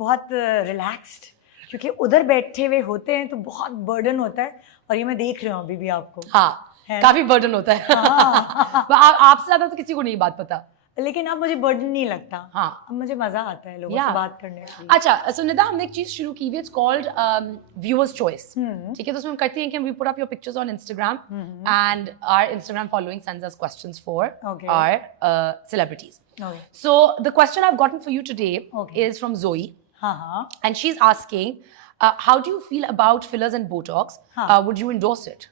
बहुत रिलैक्स्ड, क्योंकि उधर बैठे हुए होते हैं तो बहुत बर्डन होता है, और ये मैं देख रही हूँ अभी भी आपको। हाँ, काफी बर्डन होता है। हाँ। आपसे ज्यादा तो किसी को नहीं बात पता, लेकिन अब मुझे बर्डन नहीं लगता। हाँ, अब मुझे मजा आता है लोगों से बात करने में। अच्छा सुनिता, हमने एक चीज शुरू की हुई, इट्स कॉल्ड व्यूअर्स चॉइस, ठीक है? तो उसमें हम करते हैं कि we put up your pictures on Instagram and our Instagram following sends us questions for our celebrities. So the question I've gotten for you today is from Zoe. And she's asking, how do you feel about fillers and Botox? Would you endorse it?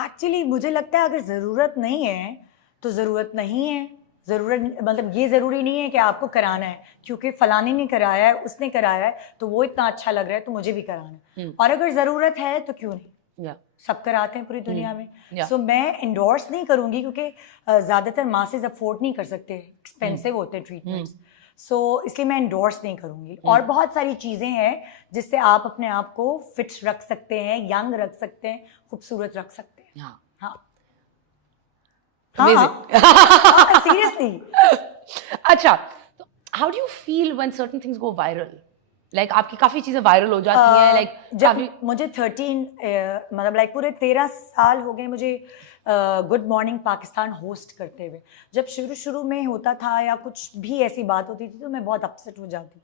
Actually मुझे लगता है अगर ज़रूरत नहीं है तो ज़रूरत नहीं है। ज़रूरत मतलब ये ज़रूरी नहीं है कि आपको कराना है, क्योंकि फलाने ने कराया है, उसने कराया है, तो वो इतना अच्छा लग रहा है तो मुझे भी कराना है। और अगर ज़रूरत है तो क्यों नहीं, सब कराते हैं पूरी दुनिया में। सो मैं इंडोर्स नहीं करूँगी, क्योंकि ज़्यादातर मासेस अफोर्ड नहीं कर सकते, एक्सपेंसिव होते हैं ट्रीटमेंट्स। सो इसलिए मैं इंडोर्स नहीं करूँगी। और बहुत सारी चीज़ें हैं जिससे आप अपने आप को फिट रख सकते हैं, यंग रख सकते हैं, खूबसूरत रख सकते हैं। सीरियसली। अच्छा, तो how do you feel when certain things go viral? Like आपकी काफी चीजें वायरल हो जाती हैं, लाइक जब मुझे 13 मतलब लाइक पूरे 13 साल हो गए मुझे गुड मॉर्निंग पाकिस्तान होस्ट करते हुए। जब शुरू में होता था या कुछ भी ऐसी बात होती थी तो मैं बहुत अपसेट हो जाती थी,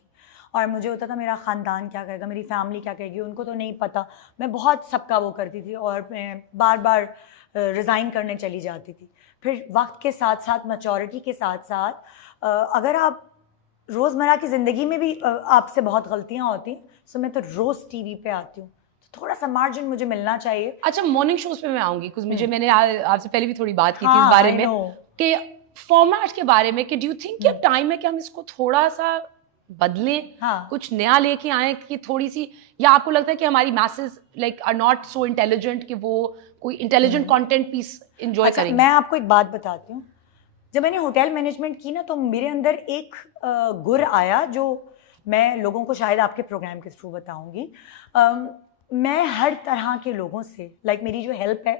और मुझे होता था मेरा ख़ानदान क्या कहेगा, मेरी फैमिली क्या कहेगी, उनको तो नहीं पता। मैं बहुत सबका वो करती थी, और मैं बार बार रिज़ाइन करने चली जाती थी। फिर वक्त के साथ साथ, मैच्योरिटी के साथ साथ, अगर आप रोज़मर्रा की ज़िंदगी में भी आपसे बहुत गलतियाँ होती हैं, सो मैं तो रोज़ टीवी पे आती हूँ, तो थोड़ा सा मार्जिन मुझे मिलना चाहिए। अच्छा, मॉर्निंग शोज पे मैं आऊँगी, कुछ मैंने आपसे पहले भी थोड़ी बात की थी इस बारे में, कि फॉर्मेट के बारे में, कि डू यू थिंक कि अब टाइम है कि हम इसको थोड़ा सा बदलें, कुछ नया लेके आए, कि थोड़ी सी, या आपको लगता है कि हमारी message like are not so intelligent कि वो कोई इंटेलिजेंट कंटेंट पीस एंजॉय करेंगे? मैं आपको एक बात बताती हूँ, जब मैंने होटल मैनेजमेंट की ना, तो मेरे अंदर एक गुर आया, जो मैं लोगों को शायद आपके प्रोग्राम के थ्रू बताऊंगी। मैं हर तरह के लोगों से, लाइक मेरी जो हेल्प है,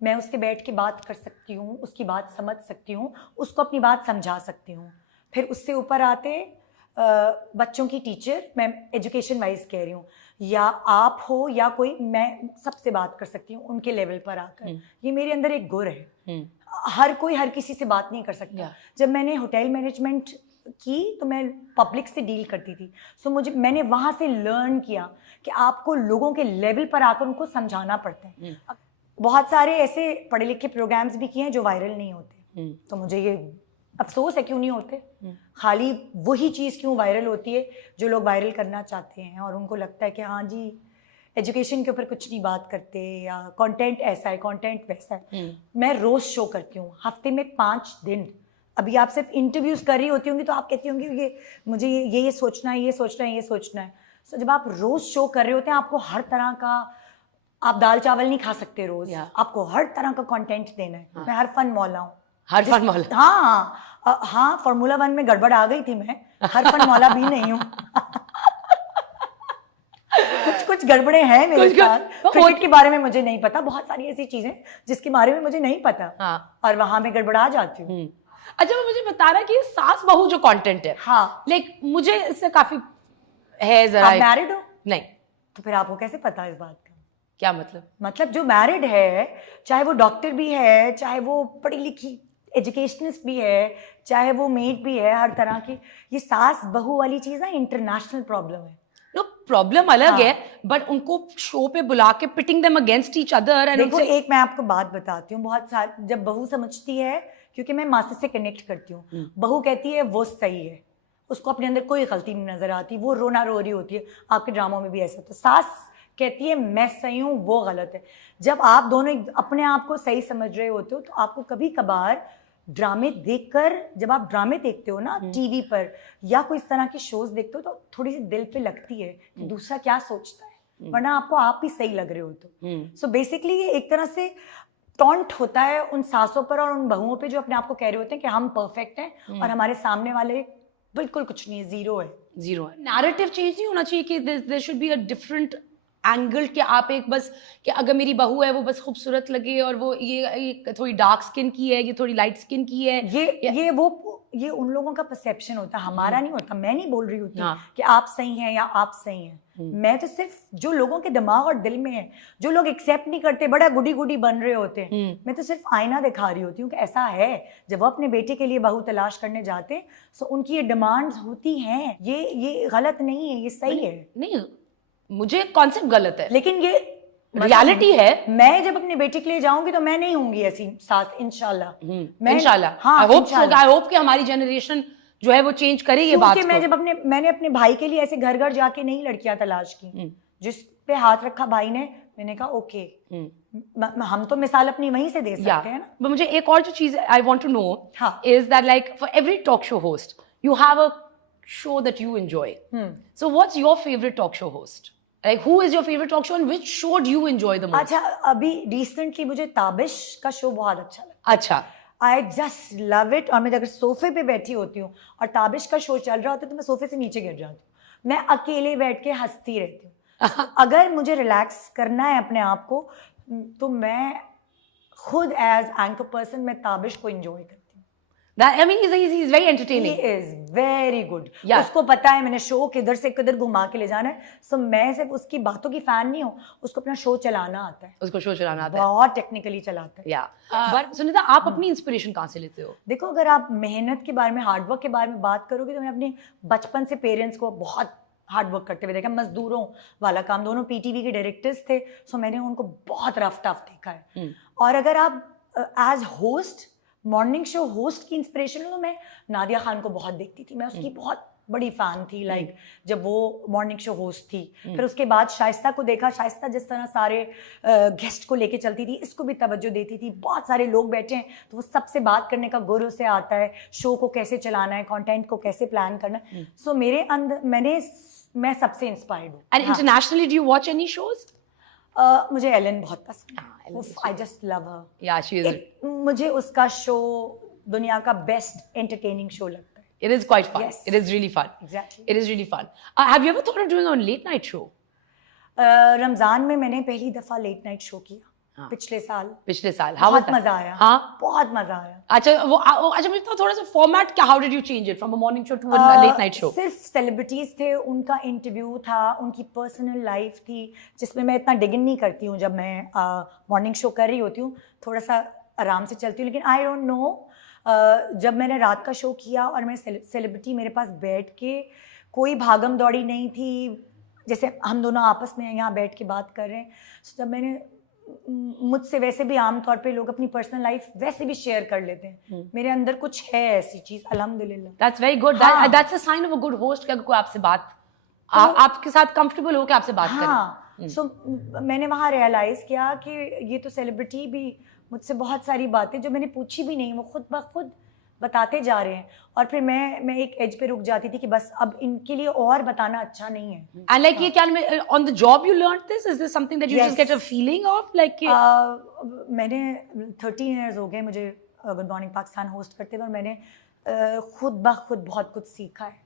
मैं उससे बैठ के बात कर सकती हूँ, उसकी बात समझ सकती हूँ, उसको अपनी बात समझा सकती हूँ। फिर उससे ऊपर आते बच्चों की टीचर, मैं एजुकेशन वाइज कह रही हूँ, या आप हो या कोई, मैं सबसे बात कर सकती हूँ उनके लेवल पर आकर। ये मेरे अंदर एक गुर है। हर कोई हर किसी से बात नहीं कर सकता। जब मैंने होटल मैनेजमेंट की तो मैं पब्लिक से डील करती थी, सो मैंने वहाँ से लर्न किया कि आपको लोगों के लेवल पर आकर उनको समझाना पड़ता है। बहुत सारे ऐसे पढ़े लिखे प्रोग्राम्स भी किए हैं जो वायरल नहीं होते, तो मुझे ये अफसोस है क्यों नहीं होते। खाली वही चीज़ क्यों वायरल होती है जो लोग वायरल करना चाहते हैं, और उनको लगता है कि हाँ जी एजुकेशन के ऊपर कुछ नहीं बात करते, या कंटेंट ऐसा है, कंटेंट वैसा है। मैं रोज़ शो करती हूँ, हफ्ते में 5 दिन। अभी आप सिर्फ इंटरव्यूज़ कर रही होती होंगी तो आप कहती होंगी ये मुझे ये सोचना है, ये सोचना है, ये सोचना है। सो जब आप रोज़ शो कर रहे होते हैं, आपको हर तरह का, आप दाल चावल नहीं खा सकते रोज़, आपको हर तरह का कंटेंट देना है। मैं हर फन मौला हूँ, हर फन मौला। हाँ, फार्मूला 1 में गड़बड़ आ गई थी, मैं हर फन मौला भी नहीं हूँ। कुछ गड़बड़े हैं मेरे साथ। क्रिकेट के बारे में मुझे नहीं पता, बहुत सारी ऐसी चीजें जिसके बारे में मुझे नहीं पता, और वहां मैं गड़बड़ा जाती हूँ। अच्छा, वो मुझे बता रहा है कि सास बहू जो कंटेंट है, लाइक मुझे इससे काफी है जरा। आप मैरिड हो? नहीं। तो फिर आपको कैसे पता इस बात का? क्या मतलब? मतलब जो मैरिड है, चाहे वो डॉक्टर भी है, चाहे वो पढ़ी लिखी एजुकेशनिस्ट भी है, चाहे वो मेड भी है, हर तरह की, ये सास बहू वाली चीज ना इंटरनेशनल प्रॉब्लम है। नो, प्रॉब्लम अलग है, बट उनको शो पे बुला के pitting them against each other. देखो, एक मैं आपको बात बताती हूँ, बहुत सारी जब बहू समझती है, क्योंकि मैं मासी से कनेक्ट करती हूँ, बहू कहती है वो सही है, उसको अपने अंदर कोई गलती नहीं नजर आती, वो रोना रो रही होती है। आपके ड्रामों में भी ऐसा। तो सास कहती है मैं सही हूँ, वो गलत है। जब आप दोनों अपने आप को सही समझ रहे होते हो, तो आपको कभी कभार ड्रामे देखकर, जब आप ड्रामे देखते हो ना टीवी पर, या कोई इस तरह के शोज देखते हो, तो थोड़ी सी दिल पे लगती है कि दूसरा क्या सोचता है, वरना आपको आप ही सही लग रहे हो। तो सो बेसिकली ये एक तरह से टॉन्ट होता है उन सासों पर और उन बहुओं पे जो अपने आप को कह रहे होते हैं कि हम परफेक्ट हैं, और हमारे सामने वाले बिल्कुल कुछ नहीं है, जीरो है। नैरेटिव चेंज नहीं होना चाहिए कि there should be a different angle, कि आप एक बस कि अगर मेरी बहू है वो बस खूबसूरत लगे, और वो ये थोड़ी डार्क स्किन की है, ये थोड़ी लाइट स्किन की है, ये वो ये उन लोगों का परसेप्शन होता है, हमारा नहीं होता। मैं नहीं बोल रही होती हाँ। कि आप सही हैं या आप सही हैं। मैं तो सिर्फ जो लोगों के दिमाग और दिल में है, जो लोग एक्सेप्ट नहीं करते, बड़ा गुडी गुडी बन रहे होते हैं, मैं तो सिर्फ आईना दिखा रही होती हूँ कि ऐसा है। जब वो अपने बेटे के लिए बहू तलाश करने जाते हैं तो उनकी ये डिमांड्स होती हैं, ये गलत नहीं है, ये सही है। नहीं, मुझे कॉन्सेप्ट गलत है, लेकिन ये रियलिटी है। मैं जब अपने बेटे के लिए जाऊंगी तो मैं नहीं होंगी ऐसी सास, इंशाल्लाह। मैं इंशाल्लाह, हाँ, आई होप कि हमारी जनरेशन जो है वो चेंज करे ये बात मैं जब मैंने अपने भाई के लिए ऐसे घर घर जाके नहीं लड़कियां तलाश की, जिस पे हाथ रखा भाई ने, मैंने कहा ओके, हम तो मिसाल अपनी वहीं से दे सकते हैं ना। मुझे एक और जो चीज I want to know is that like for every talk show host you have a show that you enjoy, so what's your favourite talk show host? Like, who is your favorite talk show and which show do you enjoy the most? अच्छा, अभी recently मुझे ताबिश का show बहुत अच्छा लगा। अच्छा, I just love it. और मैं अगर सोफे पे बैठी होती हूँ और ताबिश का शो चल रहा होता है तो मैं सोफे से नीचे गिर जाती हूँ। मैं अकेले बैठ के हंसती रहती हूँ। अगर मुझे रिलैक्स करना है अपने आप को तो मैं खुद एज एंकर पर्सन मैं ताबिश को एंजॉय करती हूँ। I mean, he's very entertaining. He is very good. Yeah. उसको पता है मैंने शो किधर से किधर घुमा के ले जाना है। सो मैं सिर्फ उसकी बातों की फैन नहीं हूँ, उसको अपना शो चलाना आता है। उसको शो चलाना आता है, बहुत टेक्निकली चलाता है। बट सुनीता, आप अपनी इंस्पिरेशन कहाँ से लेते हो? देखो, अगर आप मेहनत के बारे में, हार्डवर्क के बारे में बात करोगे तो मैं अपने बचपन से पेरेंट्स को बहुत हार्डवर्क करते हुए देखा। मजदूरों वाला काम, दोनों पीटीवी के डायरेक्टर्स थे, सो मैंने उनको बहुत रफ टफ देखा है। और अगर आप as host, morning show host की इंस्पिरेशन हो तो मैं नादिया खान को बहुत देखती थी। मैं उसकी बहुत बड़ी फैन थी, लाइक जब वो मॉर्निंग शो होस्ट थी। फिर उसके बाद शाइस्ता को देखा, शाइस्ता जिस तरह सारे गेस्ट को लेके चलती थी, इसको भी तवज्जो देती थी। बहुत सारे लोग बैठे हैं तो वो सबसे बात करने का गुर उसे आता है, शो को कैसे चलाना है, कंटेंट को कैसे प्लान करना है। सो मेरे अंदर मैं सबसे इंस्पायर्ड हूँ। And internationally do you watch any shows? मुझे एलन बहुत पसंद है। आई जस्ट लव हर। या शी इज, मुझे उसका शो दुनिया का बेस्ट एंटरटेनिंग शो लगता है। It is quite fun. Yes. It is really fun. Exactly. It is really fun. Have you ever thought of doing a late night show? Ramzan में मैंने पहली दफा लेट नाइट शो किया। पिछले साल। बहुत मजा आया। हाँ, बहुत मजा आया। अच्छा मुझे थोड़ा सा फॉर्मेट क्या, how did you change it from a morning show to a late night show? सिर्फ सेलिब्रिटीज थे, उनका इंटरव्यू था, उनकी पर्सनल लाइफ थी, जिसमें मैं इतना डिग इन नहीं करती हूँ। जब मैं मॉर्निंग शो कर रही होती हूँ थोड़ा सा आराम से चलती हूँ। लेकिन आई डोंट नो, जब मैंने रात का शो किया और मैं सेलिब्रिटी मेरे पास बैठ के, कोई भागम दौड़ी नहीं थी, जैसे हम दोनों आपस में यहाँ बैठ के बात कर रहे हैं। जब मैंने, मुझसे वैसे भी आमतौर पे लोग अपनी पर्सनल लाइफ वैसे भी शेयर कर लेते हैं, मेरे अंदर कुछ है ऐसी चीज, अल्हम्दुलिल्लाह। That's very good, that's a sign of a good host कि अगर कोई आपसे बात, आपके साथ कंफर्टेबल हो कि आपसे बात करे। सो मैंने वहाँ रियलाइज किया कि ये तो सेलिब्रिटी भी मुझसे बहुत सारी बातें जो मैंने पूछी भी नहीं, वो खुद ब खुद बताते जा रहे हैं। और फिर मैं एक एज पे रुक जाती थी कि बस अब इनके लिए और बताना अच्छा नहीं है। And like ये क्या on the job you learned this? Is this something that you just get a feeling of? Like मैंने 13 years हो गए मुझे गुड मॉर्निंग पाकिस्तान होस्ट करते हुए, और मैंने खुद ब खुद बहुत कुछ सीखा है।